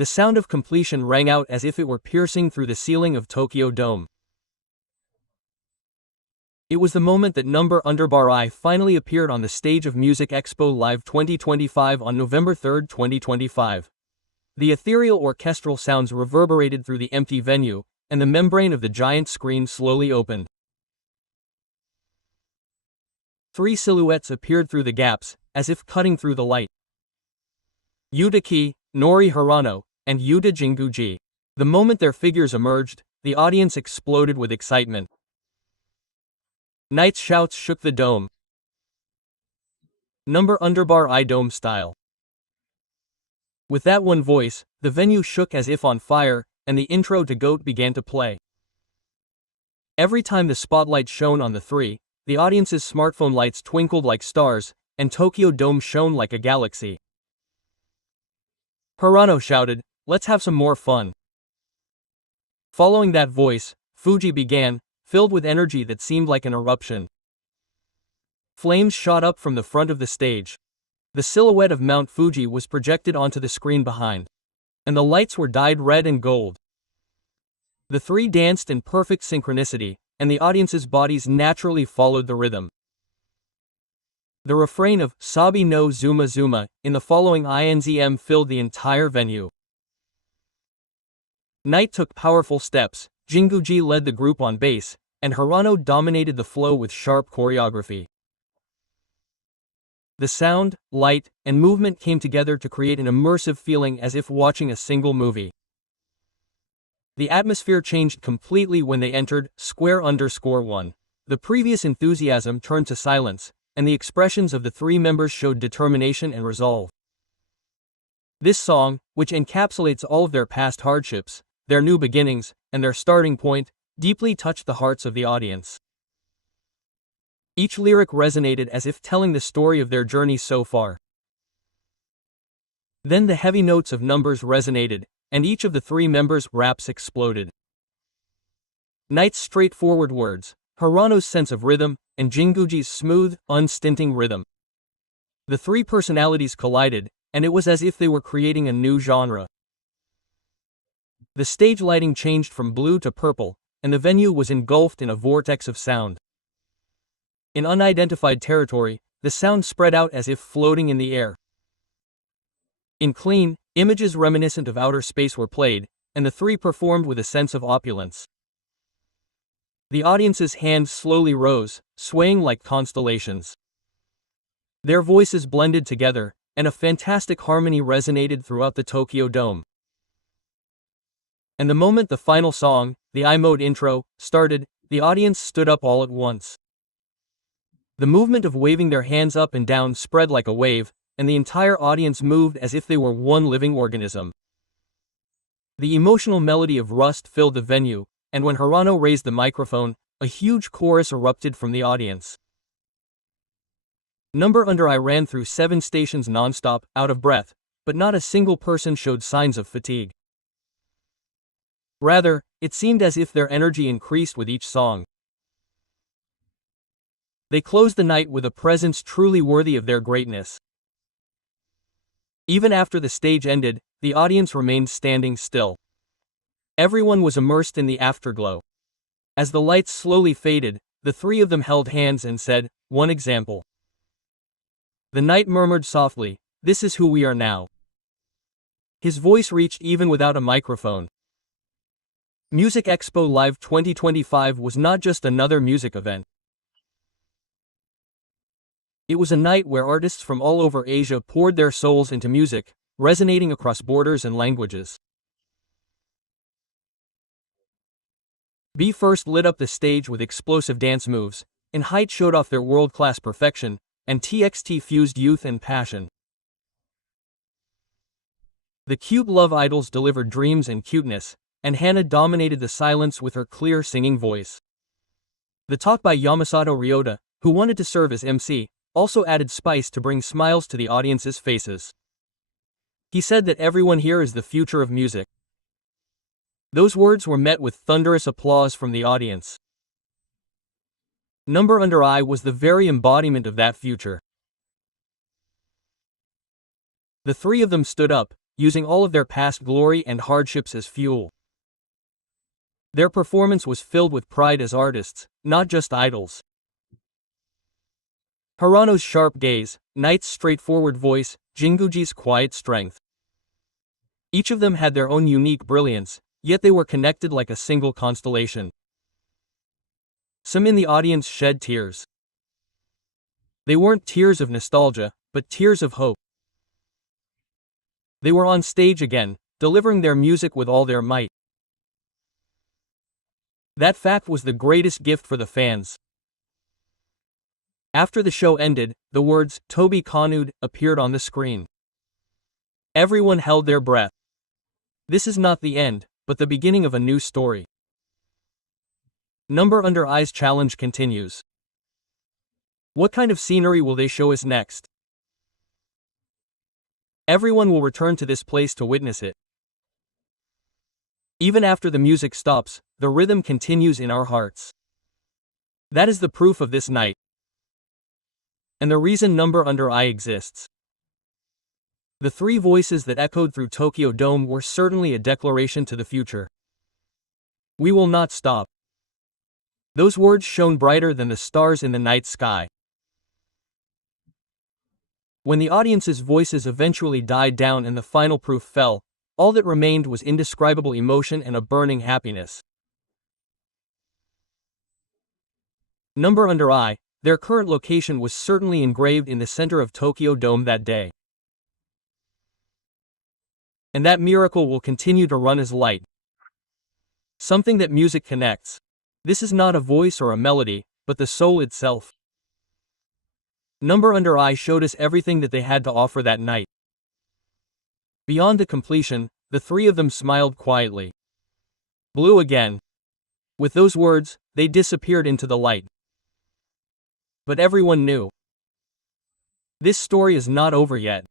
The sound of completion rang out as if it were piercing through the ceiling of Tokyo Dome. It was the moment that I finally appeared on the stage of Music Expo Live 2025 on November 3, 2025. The ethereal orchestral sounds reverberated through the empty venue, and the membrane of the giant screen slowly opened. 3 silhouettes appeared through the gaps, as if cutting through the light. Yuta Ki, Nori Hirano, and Yuta Jinguji. The moment their figures emerged, the audience exploded with excitement. Knight's shouts shook the dome. I dome style. With that one voice, the venue shook as if on fire, and the intro to GOAT began to play. Every time the spotlight shone on the three, the audience's smartphone lights twinkled like stars, and Tokyo Dome shone like a galaxy. Hirano shouted, "Let's have some more fun." Following that voice, Fuji began, filled with energy that seemed like an eruption. Flames shot up from the front of the stage. The silhouette of Mount Fuji was projected onto the screen behind, and the lights were dyed red and gold. The three danced in perfect synchronicity, and the audience's bodies naturally followed the rhythm. The refrain of "Sabi no Zuma Zuma" in the following INZM filled the entire venue. Knight took powerful steps, Jinguji led the group on bass, and Hirano dominated the flow with sharp choreography. The sound, light, and movement came together to create an immersive feeling as if watching a single movie. The atmosphere changed completely when they entered *1. The previous enthusiasm turned to silence, and the expressions of the three members showed determination and resolve. This song, which encapsulates all of their past hardships, their new beginnings, and their starting point, deeply touched the hearts of the audience. Each lyric resonated as if telling the story of their journey so far. Then the heavy notes of numbers resonated, and each of the three members' raps exploded. Knight's straightforward words, Hirano's sense of rhythm, and Jinguji's smooth, unstinting rhythm. The three personalities collided, and it was as if they were creating a new genre. The stage lighting changed from blue to purple, and the venue was engulfed in a vortex of sound. In unidentified territory, the sound spread out as if floating in the air. In clean, images reminiscent of outer space were played, and the three performed with a sense of opulence. The audience's hands slowly rose, swaying like constellations. Their voices blended together, and a fantastic harmony resonated throughout the Tokyo Dome. And the moment the final song, the I-mode intro, started, the audience stood up all at once. The movement of waving their hands up and down spread like a wave, and the entire audience moved as if they were one living organism. The emotional melody of Rust filled the venue, and when Hirano raised the microphone, a huge chorus erupted from the audience. I ran through 7 stations non-stop, out of breath, but not a single person showed signs of fatigue. Rather, it seemed as if their energy increased with each song. They closed the night with a presence truly worthy of their greatness. Even after the stage ended, the audience remained standing still. Everyone was immersed in the afterglow. As the lights slowly faded, the three of them held hands and said, "One example." The Knight murmured softly, "This is who we are now." His voice reached even without a microphone. Music Expo Live 2025 was not just another music event. It was a night where artists from all over Asia poured their souls into music, resonating across borders and languages. BE:FIRST lit up the stage with explosive dance moves, ENHYPEN showed off their world-class perfection, and TXT fused youth and passion. The cute love idols delivered dreams and cuteness, and Hana dominated the silence with her clear singing voice. The talk by Yamasato Ryota, who wanted to serve as MC, also added spice to bring smiles to the audience's faces. He said that everyone here is the future of music. Those words were met with thunderous applause from the audience. I was the very embodiment of that future. The three of them stood up, using all of their past glory and hardships as fuel. Their performance was filled with pride as artists, not just idols. Hirano's sharp gaze, Knight's straightforward voice, Jinguji's quiet strength. Each of them had their own unique brilliance, yet they were connected like a single constellation. Some in the audience shed tears. They weren't tears of nostalgia, but tears of hope. They were on stage again, delivering their music with all their might. That fact was the greatest gift for the fans. After the show ended, the words, "Tobi Kanud," appeared on the screen. Everyone held their breath. This is not the end, but the beginning of a new story. Number Under Eye's challenge continues. What kind of scenery will they show us next? Everyone will return to this place to witness it. Even after the music stops, the rhythm continues in our hearts. That is the proof of this night. And the reason Number Under Eye exists. The three voices that echoed through Tokyo Dome were certainly a declaration to the future. We will not stop. Those words shone brighter than the stars in the night sky. When the audience's voices eventually died down and the final proof fell, all that remained was indescribable emotion and a burning happiness. Number Under Eye, their current location was certainly engraved in the center of Tokyo Dome that day. And that miracle will continue to run as light. Something that music connects. This is not a voice or a melody, but the soul itself. Number Under Eye showed us everything that they had to offer that night. Beyond the completion, the three of them smiled quietly. Blue again. With those words, they disappeared into the light. But everyone knew. This story is not over yet.